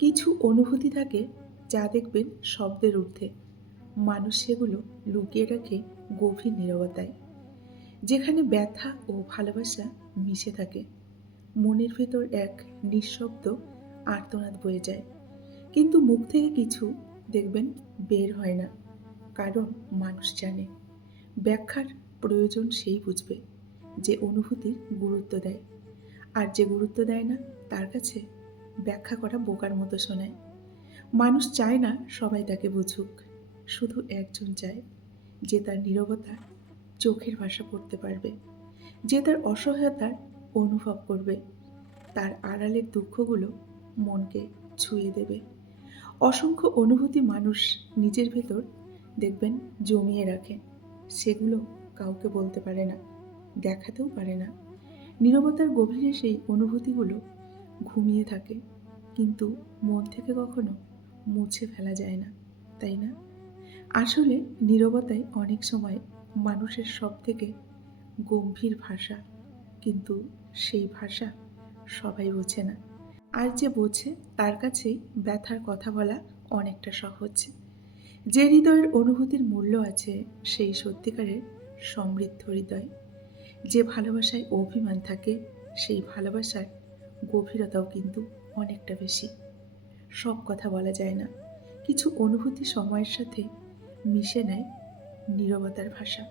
কিছু অনুভূতি থাকে যা দেখবেন শব্দের ঊর্ধ্বে। মানুষ সেগুলো লুকিয়ে রাখে গভীর নীরবতায়, যেখানে ব্যথা ও ভালোবাসা মিশে থাকে। মনের ভেতর এক নিঃশব্দ আর্তনাদ বয়ে যায়, কিন্তু মুখ থেকে কিছু দেখবেন বের হয় না। কারণ মানুষ জানে, ব্যাখ্যার প্রয়োজন সেই বুঝবে যে অনুভূতির গুরুত্ব দেয়। আর যে গুরুত্ব দেয় না, তার কাছে ব্যাখ্যা করা বোকার মতো শোনায়। মানুষ চায় না সবাই তাকে বুঝুক, শুধু একজন চায় যে তার নীরবতা চোখের ভাষা পড়তে পারবে, যে তার অসহায়তার অনুভব করবে, তার আড়ালের দুঃখগুলো মনকে ছুঁয়ে দেবে। অসংখ্য অনুভূতি মানুষ নিজের ভেতর দেখবেন জমিয়ে রাখে, সেগুলো কাউকে বলতে পারে না, দেখাতেও পারে না। নীরবতার গভীরে সেই অনুভূতিগুলো ঘুমিয়ে থাকে, কিন্তু মন থেকে কখনো মুছে ফেলা যায় না, তাই না? আসলে নীরবতাই অনেক সময় মানুষের সবথেকে গম্ভীর ভাষা, কিন্তু সেই ভাষা সবাই বোঝে না। আর যে বোঝে তার কাছেই ব্যথার কথা বলা অনেকটা সহজ। যে হৃদয়ের অনুভূতির মূল্য আছে, সেই সত্যিকারের সমৃদ্ধ হৃদয়। যে ভালোবাসায় অভিমান থাকে, সেই ভালোবাসার গভীরতাও কিন্তু অনেকটা বেশি। সব কথা বলা যায় না, কিছু অনুভূতি সময়ের সাথে মিশে নেয় নীরবতার ভাষা,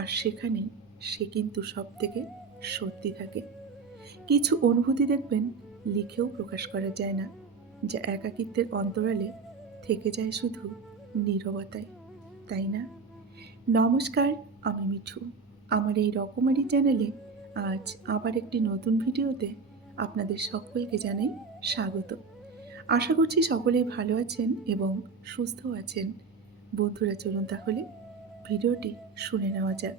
আর সেখানেই সে কিন্তু সব থেকে সত্যি থাকে। কিছু অনুভূতি দেখবেন লিখেও প্রকাশ করা যায় না, যা একাকিত্বের অন্তরালে থেকে যায় শুধু নীরবতায়, তাই না? নমস্কার, আমি মিঠু। আমার এই রকমারি চ্যানেলে আজ আবার একটি নতুন ভিডিওতে আপনাদের সকলকে জানাই স্বাগত। আশা করছি সকলেই ভালো আছেন এবং সুস্থ আছেন। বন্ধুরা, চলুন তাহলে ভিডিওটি শুনে নেওয়া যাক।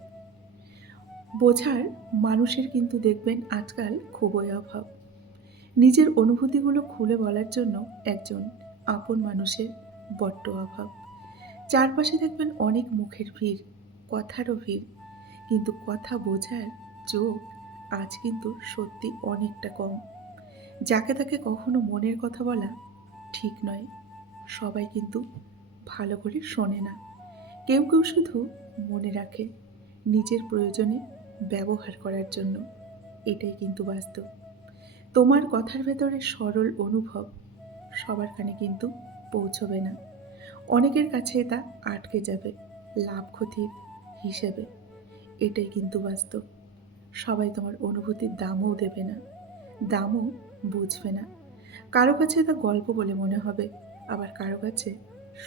বোঝার মানুষের কিন্তু দেখবেন আজকাল খুবই অভাব। নিজের অনুভূতিগুলো খুলে বলার জন্য একজন আপন মানুষের বড্ড অভাব। চারপাশে দেখবেন অনেক মুখের ভিড়, কথারও ভিড়, কিন্তু কথা বোঝার চোখ আজ কিন্তু সত্যি অনেকটা কম। যাকে তাকে কখনো মনের কথা বলা ঠিক নয়। সবাই কিন্তু ভালো করে শোনে না, কেউ কেউ শুধু মনে রাখে নিজের প্রয়োজনে ব্যবহার করার জন্য। এটাই কিন্তু বাস্তব। তোমার কথার ভেতরে সরল অনুভব সবার কানে কিন্তু পৌঁছবে না। অনেকের কাছে তা আটকে যাবে লাভ ক্ষতির হিসেবে। এটাই কিন্তু বাস্তব। সবাই তোমার অনুভূতির দামও দেবে না, দামও বুঝবে না। কারো কাছে তা গল্প বলে মনে হবে, আবার কারো কাছে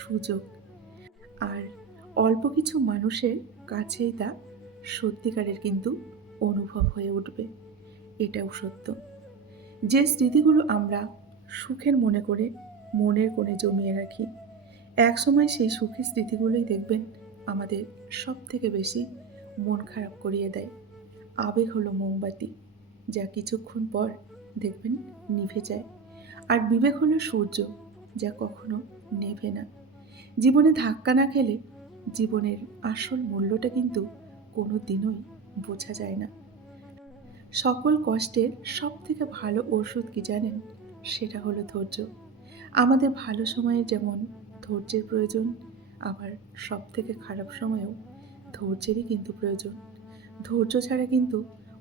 সুযোগ। আর অল্প কিছু মানুষের কাছেই তা সত্যিকারের কিন্তু অনুভব হয়ে উঠবে। এটাও সত্য। যে স্মৃতিগুলো আমরা সুখের মনে করে মনের কোণে জমিয়ে রাখি, একসময় সেই সুখের স্মৃতিগুলোই দেখবেন আমাদের সব থেকে বেশি মন খারাপ করিয়ে দেয়। আবেগ হলো মোমবাতি, যা কিছুক্ষণ পর দেখবেন নিভে যায়। আর বিবেক হলো সূর্য, যা কখনো নেভে না। জীবনে ধাক্কা না খেলে জীবনের আসল মূল্যটা কিন্তু কোনো দিনই বোঝা যায় না। সকল কষ্টের সব থেকে ভালো ওষুধ কি জানেন? সেটা হলো ধৈর্য। আমাদের ভালো সময়ে যেমন ধৈর্যের প্রয়োজন, আবার সব থেকে খারাপ সময়েও ধৈর্যেরই কিন্তু প্রয়োজন। ধৈর্য ছাড়া কিন্তু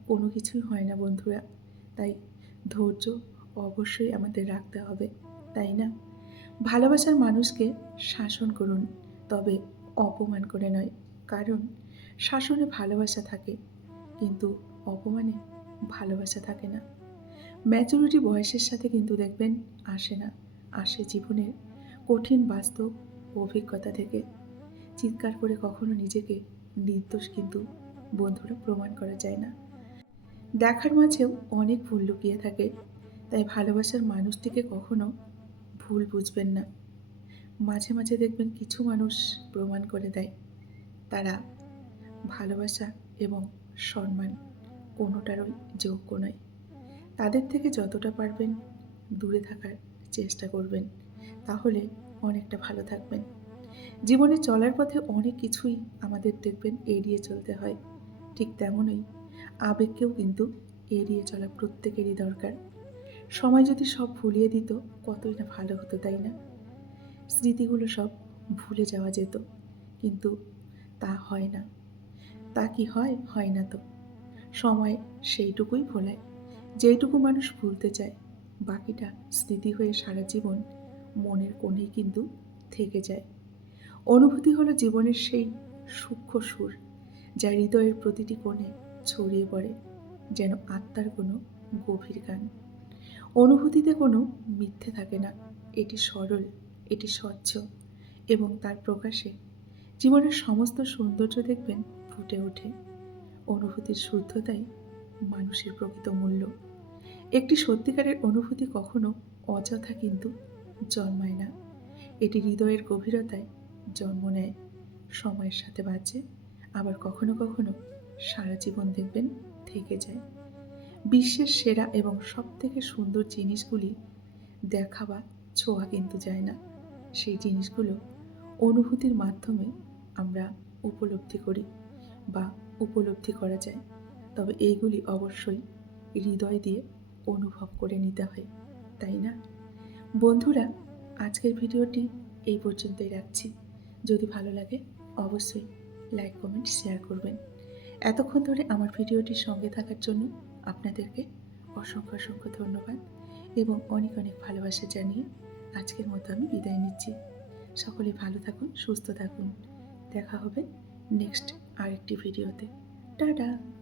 কোনো কিছুই হয় না বন্ধুরা। তাই ধৈর্য অবশ্যই আমাদের রাখতে হবে, তাই না? ভালোবাসার মানুষকে শাসন করুন, তবে অপমান করে নয়। কারণ শাসনে ভালোবাসা থাকে, কিন্তু অপমানে ভালোবাসা থাকে না। ম্যাচুরিটি বয়সের সাথে কিন্তু দেখবেন আসে না, আসে জীবনের কঠিন বাস্তব অভিজ্ঞতা থেকে। চিৎকার করে কখনো নিজেকে নির্দোষ কিন্তু বন্ধুরা প্রমাণ করা যায় না। দেখার মাঝেও অনেক ভুল লুকিয়ে থাকে, তাই ভালোবাসার মানুষটিকে কখনো ভুল বুঝবেন না। মাঝে মাঝে দেখবেন কিছু মানুষ প্রমাণ করে দেয় তারা ভালোবাসা এবং সম্মান কোনোটারই যোগ্য নয়। তাদের থেকে যতটা পারবেন দূরে থাকার চেষ্টা করবেন, তাহলে অনেকটা ভালো থাকবেন। জীবনে চলার পথে অনেক কিছুই আমাদের দেখবেন এড়িয়ে চলতে হয়, ঠিক তেমনই আবেগকেও কিন্তু এড়িয়ে চলা প্রত্যেকেরই দরকার। সময় যদি সব ভুলিয়ে দিত কতই না ভালো হতো, তাই না? স্মৃতিগুলো সব ভুলে যাওয়া যেত, কিন্তু তা হয় না। তা কি হয়? হয় না তো। সময় সেইটুকুই ভোলায়, যেইটুকু মানুষ ভুলতে চায়। বাকিটা স্মৃতি হয়ে সারা জীবন মনের কোণেই কিন্তু থেকে যায়। অনুভূতি হলো জীবনের সেই সূক্ষ্ম সুর, যা হৃদয়ের প্রতিটি কোণে ছড়িয়ে পড়ে, যেন আত্মার কোনো গভীর গান। অনুভূতিতে কোনো মিথ্যে থাকে না। এটি সরল, এটি স্বচ্ছ, এবং তার প্রকাশে জীবনের সমস্ত সৌন্দর্য দেখবেন ফুটে ওঠে। অনুভূতির শুদ্ধতাই মানুষের প্রকৃত মূল্য। একটি সত্যিকারের অনুভূতি কখনো অযথা কিন্তু জন্মায় না। এটি হৃদয়ের গভীরতায় জন্ম নেয়, সময়ের সাথে বাঁচে, আবার কখনো কখনো সারা জীবন দেখবেন থেকে যায়। বিশ্বের সেরা এবং সবথেকে সুন্দর জিনিসগুলি দেখা বা ছোঁয়া কিন্তু যায় না। সেই জিনিসগুলো অনুভূতির মাধ্যমে আমরা উপলব্ধি করি বা উপলব্ধি করা যায়। তবে এইগুলি অবশ্যই হৃদয় দিয়ে অনুভব করে নিতে হয়, তাই না? বন্ধুরা, আজকের ভিডিওটি এই পর্যন্তই রাখছি। যদি ভালো লাগে অবশ্যই লাইক, কমেন্ট, শেয়ার করবেন। এতক্ষণ ধরে আমার ভিডিওটির সঙ্গে থাকার জন্য আপনাদেরকে অসংখ্য অসংখ্য ধন্যবাদ এবং অনেক অনেক ভালোবাসা জানিয়ে আজকের মতো আমি বিদায় নিচ্ছি। সকলে ভালো থাকুন, সুস্থ থাকুন। দেখা হবে নেক্সট আরেকটি ভিডিওতে। টাটা।